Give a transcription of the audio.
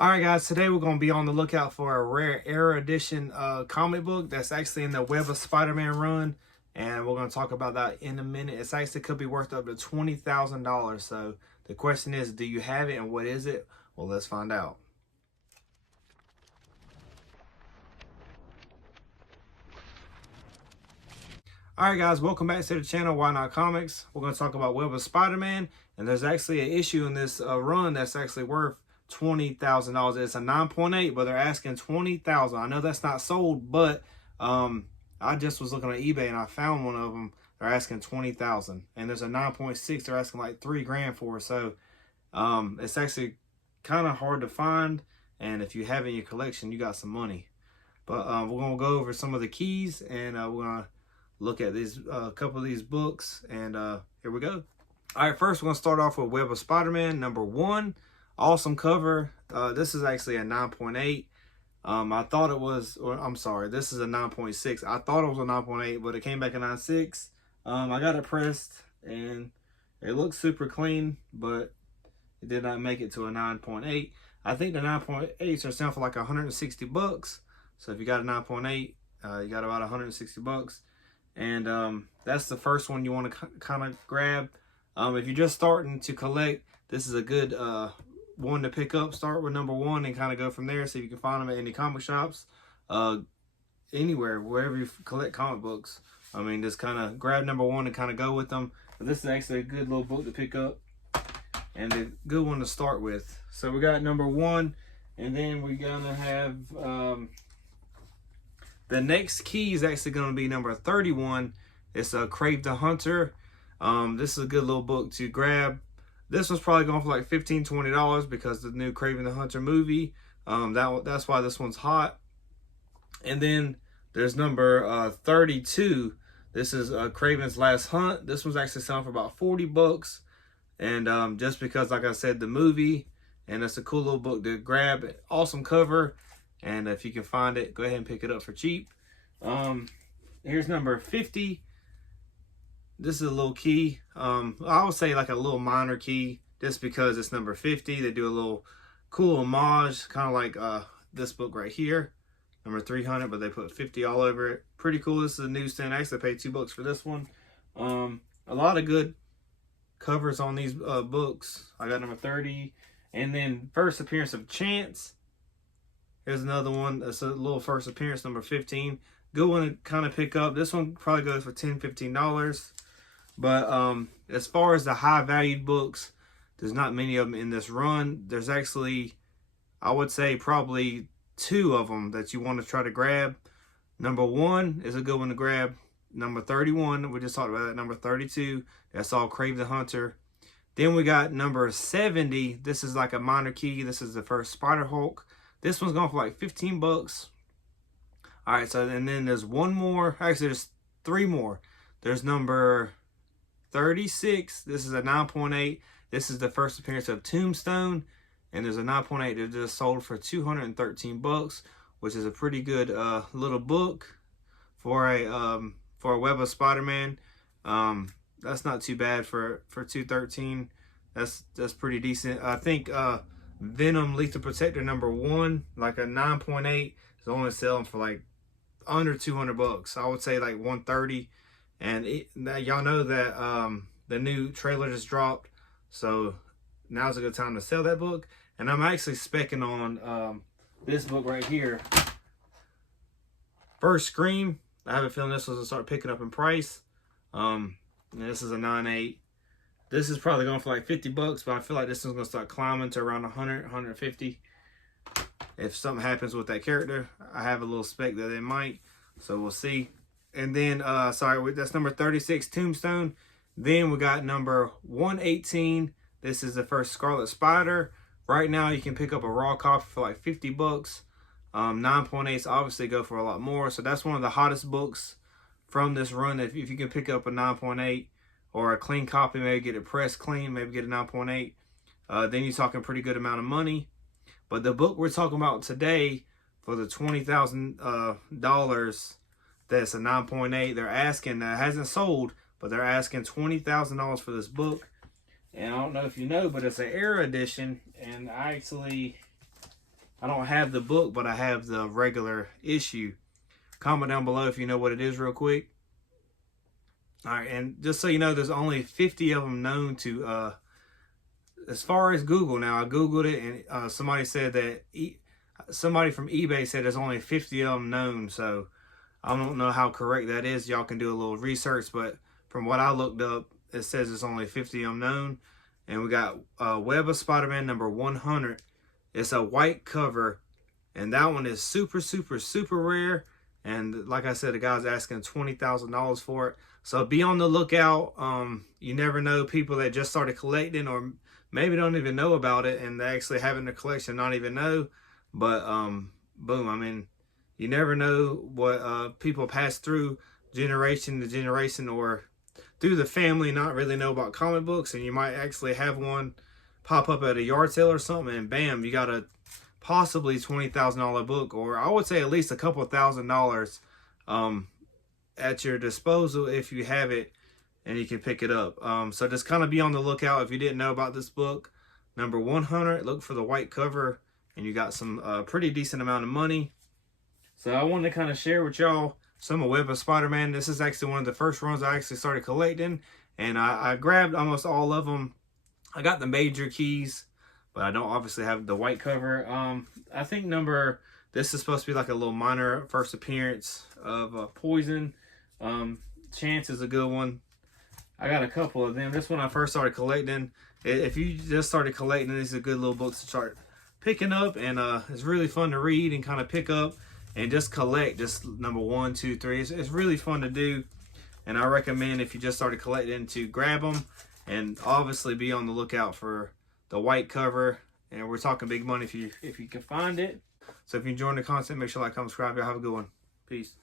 All right, guys, today we're going to be on the lookout for a rare era edition comic book that's actually in the Web of Spider-Man run, and we're going to talk about that in a minute. It's actually could be worth up to $20,000. So the question is, do you have it and what is it? Well, let's find out. All right, guys, welcome back to the channel, Why Not Comics. We're going to talk about Web of Spider-Man, and there's actually an issue in this run that's actually worth $20,000. It's a 9.8, but they're asking $20,000. I know that's not sold, but I just was looking on eBay and I found one of them. They're asking $20,000, and there's a 9.6. They're asking like $3,000 for. So it's actually kind of hard to find, and if you have it in your collection, you got some money. But we're gonna go over some of the keys, and we're gonna look at these couple of these books, and here we go. All right, first we're gonna start off with Web of Spider-Man #1. Awesome cover. This is actually a 9.8. I thought it was, or I'm sorry, this is a 9.6. I thought it was a 9.8, but it came back a 9.6. I got it pressed and it looks super clean, but it did not make it to a 9.8. I think the 9.8s are selling for like 160 bucks. So if you got a 9.8, you got about 160 bucks. And that's the first one you want to kind of grab. If you're just starting to collect, this is a good one to pick up. Start with #1 and kind of go from there. See if you can find them at any comic shops, anywhere, wherever you collect comic books. I mean, just kind of grab #1 and kind of go with them. But this is actually a good little book to pick up and a good one to start with. So we got #1, and then we're gonna have the next key is actually going to be number 31. It's Crave the Hunter. This is a good little book to grab. This was probably going for like $15, $20 because the new Craven the Hunter movie. That's why this one's hot. And then there's number 32. This is Craven's Last Hunt. This one's actually selling for about 40 bucks. And just because, like I said, the movie, and it's a cool little book to grab. Awesome cover. And if you can find it, go ahead and pick it up for cheap. Here's number 50. This is a little key. I would say like a little minor key, just because it's number 50. They do a little cool homage, kind of like this book right here, number 300, but they put 50 all over it. Pretty cool. This is a newsstand. I actually paid $2 for this one. A lot of good covers on these books. I got number 30, and then first appearance of Chance. Here's another one. That's a little first appearance, number 15. Good one to kind of pick up. This one probably goes for $10, $15. But as far as the high valued books, there's not many of them in this run. There's actually, I would say, probably 2 of them that you want to try to grab. #1 is a good one to grab. Number 31, we just talked about that. Number 32, that's all Crave the Hunter. Then we got number 70. This is like a minor key. This is the first Spider-Hulk. This one's going for like 15 bucks. All right, so and then there's one more. Actually, there's 3 more. There's number 36. This is a 9.8. This is the first appearance of Tombstone, and there's a 9.8 that just sold for 213 bucks, which is a pretty good little book for a Web of Spider-Man. That's not too bad for 213. That's pretty decent. I think Venom Lethal Protector #1, like a 9.8, is only selling for like under 200 bucks. I would say like 130. And y'all know that the new trailer just dropped, so now's a good time to sell that book. And I'm actually specking on this book right here, First Scream. I have a feeling this will start picking up in price. This is a 9.8. This is probably going for like 50 bucks, but I feel like this one's going to start climbing to around 100, 150. If something happens with that character, I have a little spec that it might, so we'll see. And then, sorry, that's number 36, Tombstone. Then we got number 118. This is the first Scarlet Spider. Right now, you can pick up a raw copy for like 50 bucks. 9.8s obviously go for a lot more. So that's one of the hottest books from this run. If you can pick up a 9.8 or a clean copy, maybe get it pressed clean, maybe get a 9.8, then you're talking a pretty good amount of money. But the book we're talking about today for the $20,000, that's a 9.8. They're asking, that hasn't sold, but they're asking $20,000 for this book. And I don't know if you know, but it's an era edition. And I actually I don't have the book, but I have the regular issue. Comment down below if you know what it is real quick. All right, and just so you know, there's only 50 of them known to, as far as Google. Now, I Googled it, and somebody said that, somebody from eBay said there's only 50 of them known, so I don't know how correct that is. Y'all can do a little research, but from what I looked up, it says it's only 50 of them known. And we got Web of Spider-Man number 100. It's a white cover, and that one is super, super, super rare. And like I said, the guy's asking $20,000 for it. So be on the lookout. You never know, people that just started collecting or maybe don't even know about it and they actually have it in their collection, not even know. But boom, I mean, you never know what people pass through generation to generation or through the family, not really know about comic books, and you might actually have one pop up at a yard sale or something, and bam, you got a possibly $20,000 book, or I would say at least a couple $1,000 at your disposal if you have it and you can pick it up. So just kind of be on the lookout if you didn't know about this book. Number 100, look for the white cover, and you got some pretty decent amount of money. So I wanted to kind of share with y'all some of Web of Spider-Man. This is actually one of the first runs I actually started collecting, and I grabbed almost all of them. I got the major keys, but I don't obviously have the white cover. I think this is supposed to be like a little minor first appearance of Poison. Chance is a good one. I got a couple of them. This one I first started collecting. If you just started collecting, these are good little books to start picking up, and it's really fun to read and kind of pick up and just collect. Just number 1, 2, 3. It's really fun to do, and I recommend if you just started collecting to grab them, and obviously be on the lookout for the white cover. And we're talking big money if you can find it. So if you're enjoying the content, make sure to like, comment, subscribe. Y'all have a good one. Peace.